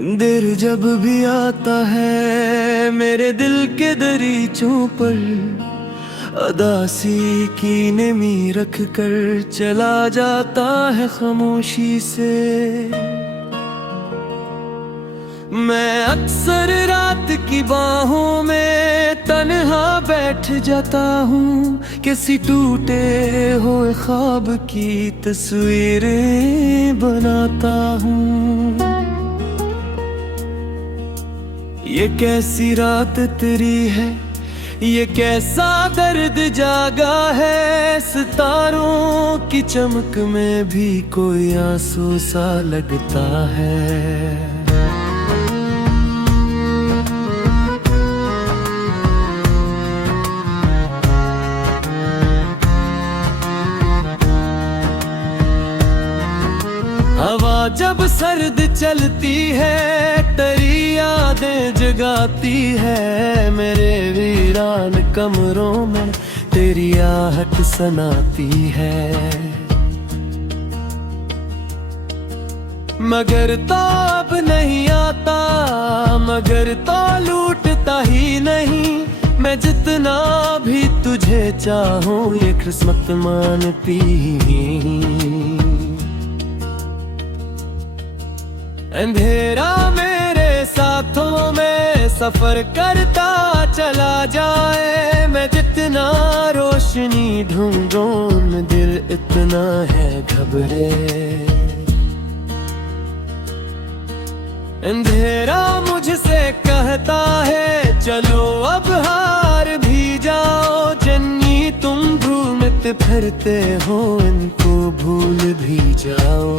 दिल जब भी आता है मेरे दिल के दरीचों पर, अदासी की नमी रख कर चला जाता है खामोशी से। मैं अक्सर रात की बाहों में तन्हा बैठ जाता हूँ, किसी टूटे हुए ख्वाब की तस्वीरें बनाता हूँ। ये कैसी रात तेरी है, ये कैसा दर्द जागा है, सितारों की चमक में भी कोई आंसू सा लगता है। हवा जब सर्द चलती है तेरी यादें जगाती है, मेरे वीरान कमरों में तेरी आहट सुनाती है। मगर तो अब नहीं आता, मगर तो लूटता ही नहीं, मैं जितना भी तुझे चाहूं ये किस्मत मानती। अंधेरा मेरे साथों में सफर करता चला जाए, मैं जितना रोशनी ढूंढूं दिल इतना है घबरे। अंधेरा मुझसे कहता है चलो अब हार भी जाओ, जन्नी तुम घूमते फिरते हो इनको भूल भी जाओ।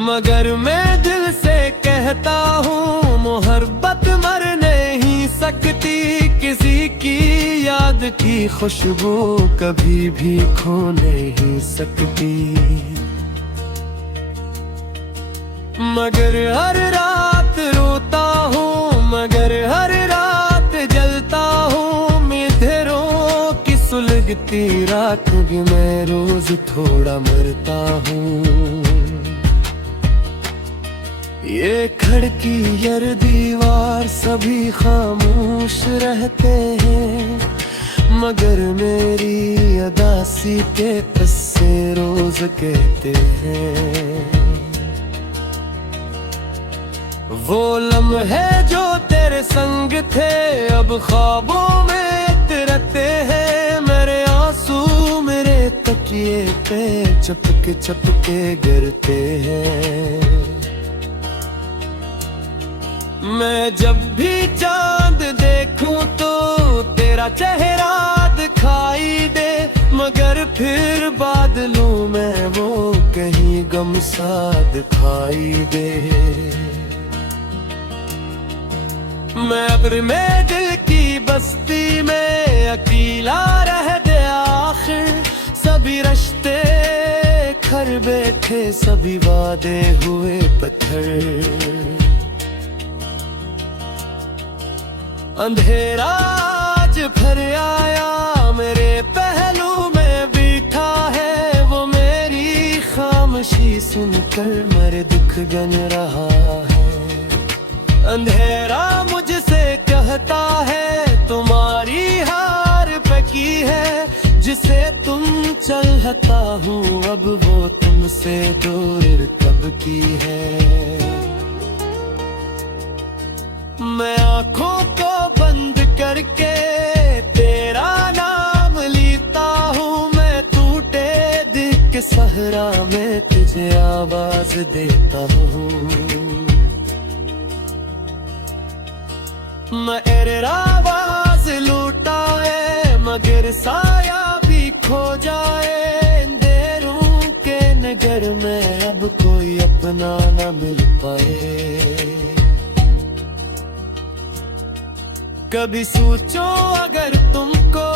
मगर मैं दिल से कहता हूँ मोहब्बत मर नहीं सकती, किसी की याद की खुशबू कभी भी खो नहीं सकती। मगर हर रात रोता हूँ, मगर हर रात जलता हूँ, मेघरों की सुलगती रात भी मैं रोज थोड़ा मरता हूँ। ये खिड़की यार दीवार सभी खामोश रहते हैं, मगर मेरी अदासी के किस्से रोज कहते हैं। वो लम्हे जो तेरे संग थे अब ख्वाबों में तिरते हैं, मेरे आंसू मेरे तकिए पे चपके चपके गिरते हैं। मैं जब भी चांद देखूं तो तेरा चेहरा दिखाई दे, मगर फिर बादलों में वो कहीं गम सा दिखाई दे। मैं अब्र में दिल की बस्ती में अकेला रह गया आखिर, सभी रिश्ते खर बैठे सभी वादे हुए पत्थर। अंधेरा आज फिर आया मेरे पहलू में बैठा है, वो मेरी खामोशी सुनकर मेरे दुख गन रहा है। अंधेरा मुझसे कहता है तुम्हारी हार पकी है, जिसे तुम चाहता हूँ अब वो तुमसे दूर कब की है। मैं आँखों को बंद करके तेरा नाम लेता हूँ, मैं टूटे दिल के सहरा में तुझे आवाज देता हूँ। मेरे आवाज लूटा है मगर साया भी खो जाए, अंधेरों के नगर में अब कोई अपना न मिल पाए। कभी सोचो अगर तुमको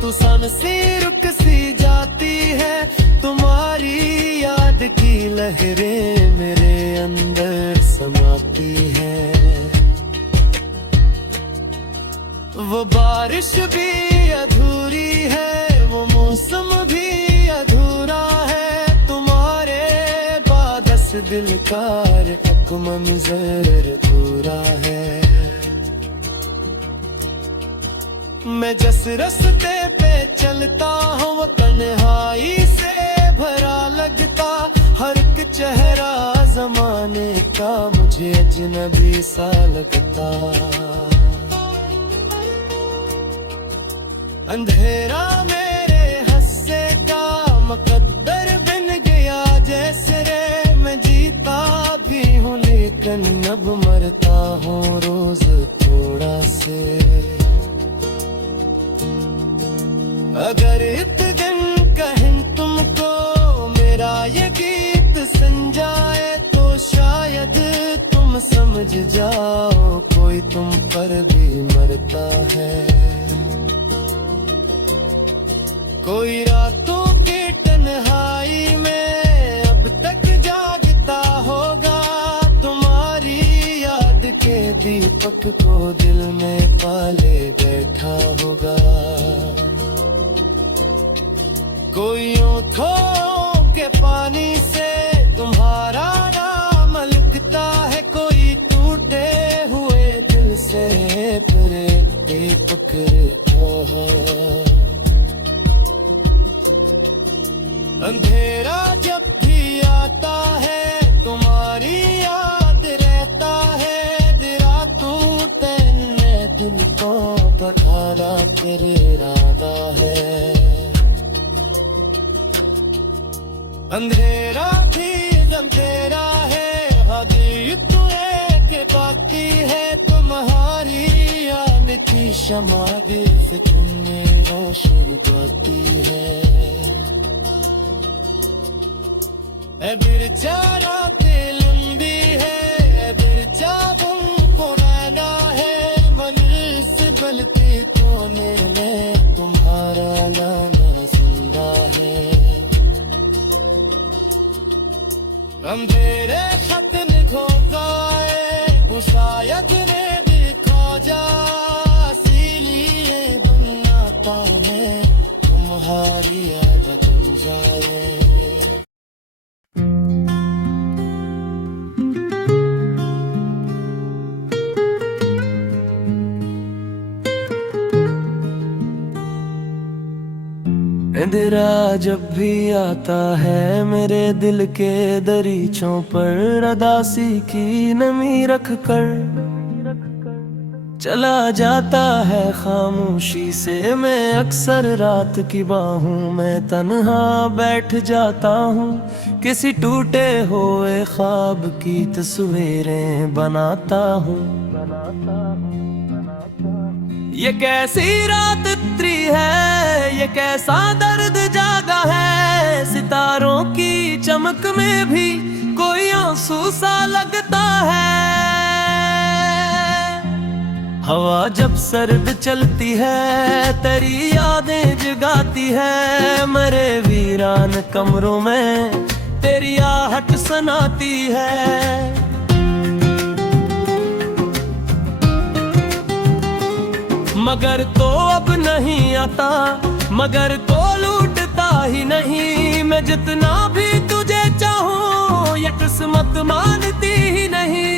तो सी रुक सी जाती है, तुम्हारी याद की लहरें मेरे अंदर समाती है। वो बारिश भी अधूरी है, वो मौसम भी अधूरा है, तुम्हारे दिल कार एक मंजर पूरा है। मैं जिस रास्ते पे चलता हूँ वो तन्हाई से भरा लगता, हर एक चेहरा जमाने का मुझे अजनबी सा लगता। अंधेरा मेरे हस्से का मुकद्दर बन गया जैसे रे, मैं जीता भी हूँ लेकिन अब मरता हूँ रोज थोड़ा से। अगर इत दिन कहें तुमको मेरा ये गीत सुन जाए तो शायद तुम समझ जाओ कोई तुम पर भी मरता है। कोई रातों की तन्हाई में अब तक जागता होगा, तुम्हारी याद के दीपक को दिल में पाले बैठा होगा। कोई ओठों के पानी से तुम्हारा नाम लिखता है, कोई टूटे हुए दिल से फिर पकड़ता है। अंधेरा जब भी आता है तुम्हारी याद रहता है, रातों तेरे दिल को पठारा तेरे इरादा है। अंधेरा भी अंधेरा है, हदी तो एक बाकी है, तुम्हारी याद की शमा से तुमने रोशन गाती है। बिरचा रातें लंबी है, बिरचा तुमको रहना है, मन बलती कोने में तुम्हारा गाना सुनना है। अंधेरे खत धोखाए वो शायद ने दिखा जा, इसीलिए बनाता है तुम्हारी याद बन जाए। अंधेरा जब भी आता है मेरे दिल के दरीचों पर, अदासी की नमी रख कर चला जाता है खामोशी से। मैं अक्सर रात की बाहों में तन्हा बैठ जाता हूँ, किसी टूटे हुए ख्वाब की तस्वीरें बनाता हूँ। ये कैसी रात उतरी है, ये कैसा दर्द जागा है, सितारों की चमक में भी कोई आंसू सा लगता है। हवा जब सर्द चलती है तेरी यादें जगाती है, मेरे वीरान कमरों में तेरी आहट सुनाती है। मगर तो अब नहीं आता, मगर तो लूटता ही नहीं, मैं जितना भी तुझे चाहूं ये किस्मत मानती ही नहीं।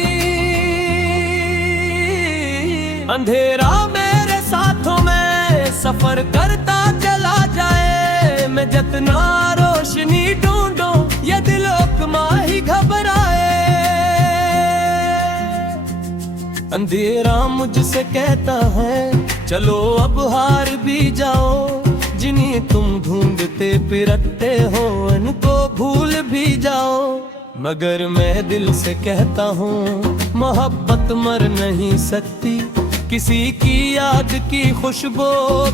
अंधेरा मेरे साथों में सफर करता चला जाए, मैं जितना रोशनी ढूंढूं ये दिलोकमा ही घबराए। अंधेरा मुझसे कहता है चलो अब हार भी जाओ, जिन्हें तुम ढूंढते फिरते हो उनको भूल भी जाओ। मगर मैं दिल से कहता हूँ मोहब्बत मर नहीं सकती, किसी की याद की खुशबू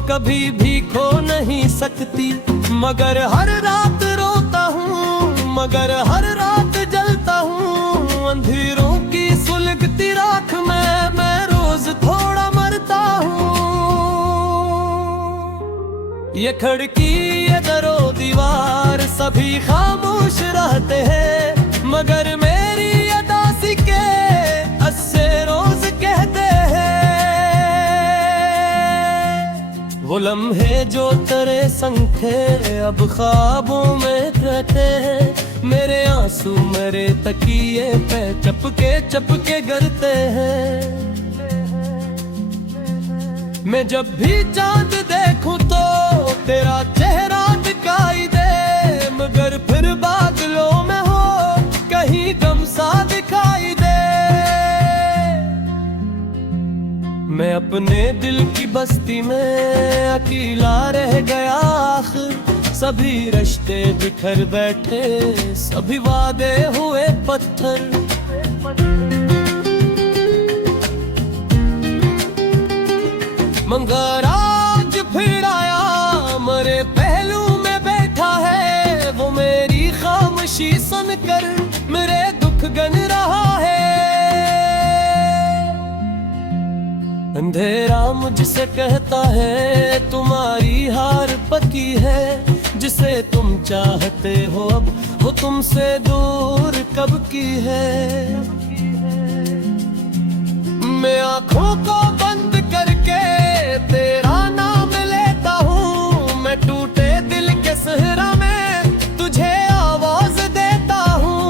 कभी भी खो नहीं सकती। मगर हर रात रोता हूँ, मगर हर रात जलता हूँ, अंधेरों की सुलगती राख में मैं रोज थोड़ा मरता हूँ। ये खिड़की ये दरो दीवार सभी खामोश रहते हैं, मगर मेरी अदासी के अस्से रोज कहते हैं। वो लम्हे जो तेरे संग थे अब ख्वाबों में रहते हैं, मेरे आंसू में मेरे तकिए पे चपके गिरते हैं। मैं जब भी चांद देखूं तो तेरा चेहरा दिखाई दे, मगर फिर बादलों में हो कहीं गम सा दिखाई दे। मैं अपने दिल की बस्ती में अकेला रह गया आखिर, सभी रिश्ते बिखर बैठे, सभी वादे हुए पत्थर। मगर आज फिर आया मेरे पहलू में बैठा है, वो मेरी खामोशी सुनकर मेरे दुख गन रहा है। अंधेरा मुझसे कहता है तुम्हारी हार पकी है, जिसे तुम चाहते हो अब वो तुमसे दूर कब की है। मैं आंखों को बंद करके तेरा नाम लेता हूँ, मैं टूटे दिल के सहरा में तुझे आवाज देता हूँ।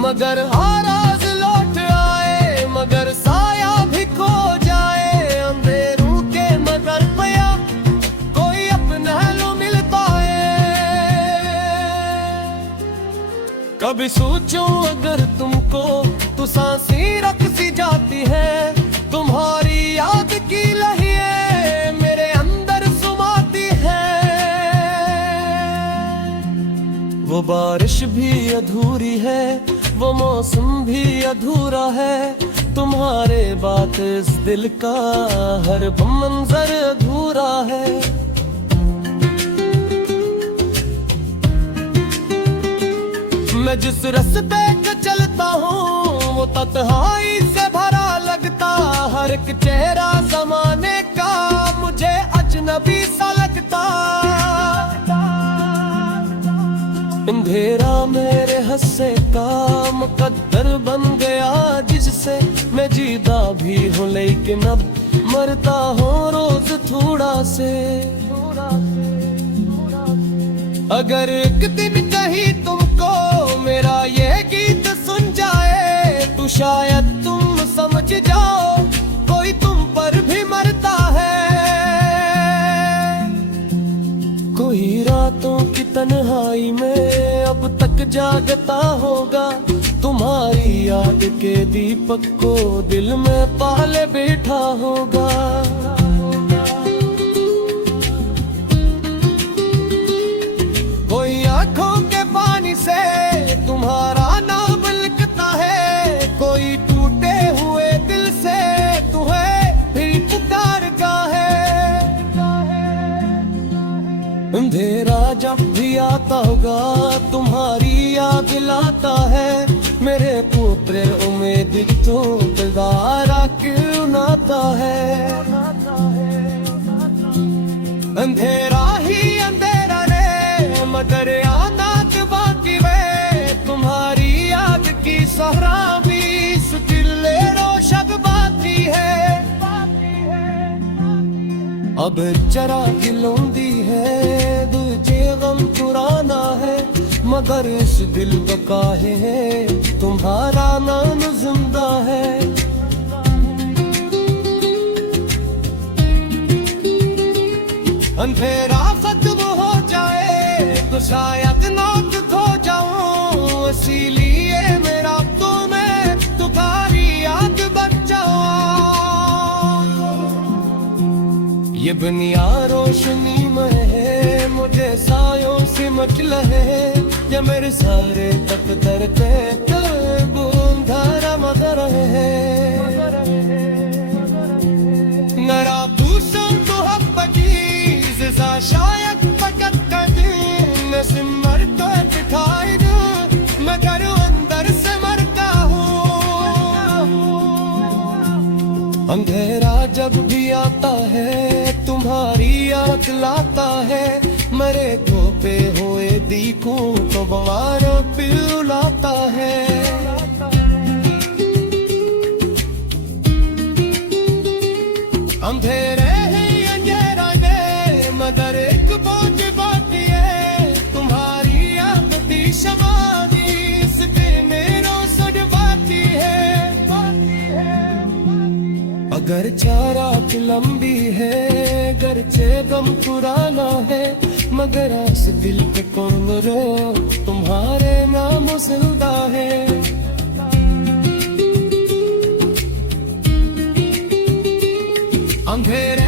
मगर आराज लौट आए, मगर साया भी खो जाए, अंधेरों के मगर पया कोई अपना लो मिल पाए। कभी सोचूं अगर तुमको तो सांसें रख सी जाती है, तुम्हारी याद की लहरें मेरे अंदर सुमाती है। वो बारिश भी अधूरी है, वो मौसम भी अधूरा है, तुम्हारे बात इस दिल का हर मंजर अधूरा है। मैं जिस रास्ते पे चलता हूँ वो तन्हाई से भरा लगता, हर एक चेहरा ज़माने का मुझे अजनबी सा लगता। अंधेरा मेरे हंसे का मुकद्दर बन गया, जिससे मैं जीता भी हूँ लेकिन अब मरता हूँ रोज थोड़ा से। अगर एक दिन कहीं तुमको मेरा ये गीत सुन जाए तो शायद तुम समझ जाओ कोई तुम पर भी मरता है। कोई रातों की तन्हाई में अब तक जागता होगा, तुम्हारी याद के दीपक को दिल में पाले बैठा होगा। कोई आंखों के पानी से तुम्हारा नाम लिखता है, कोई टूटे हुए दिल से तुम्हें फिर पुकारता है। अंधेरा जब भी आता होगा तुम्हारी याद लाता है, मेरे पुत्र उम्मीद तो दिलदारा क्यों नाता है। अंधेरा ही अंधेरा रे मगर आनात बाकी वे, तुम्हारी याद की सहरा भी सुटिले रोशब बाती है। अब जरा खिलौंदी है दूजे गम पुराना है, मगर इस दिल का है तुम्हारा नाम जिंदा है। अंधेरा खत्म हो जाए तो शायद नौक खो जाऊं, इसीलिए मेरा तो मैं तुम्हारी याद बन जाऊं। ये दुनिया रोशनी में है मुझे सायों से मच लहे, ये मेरे सारे दफ्तर पे बूंदा मदर है। नरा दूसों तो हक शायद फकत कर दूं, सिमर तो दिखाई दूं, मगर अंदर से मरता हूँ। अंधेरा जब भी आता है तुम्हारी याद लाता है, मरे को पे हुए दीखूं तो बवारों पिलाता है। अंधेरे ही अंधेरा है मगर एक बोझ बाकी है, तुम्हारी याद रात लंबी है, गरचे गम पुराना है, मगर आस दिल पे कौन रो, तुम्हारे नाम जिंदा है। अंधेरे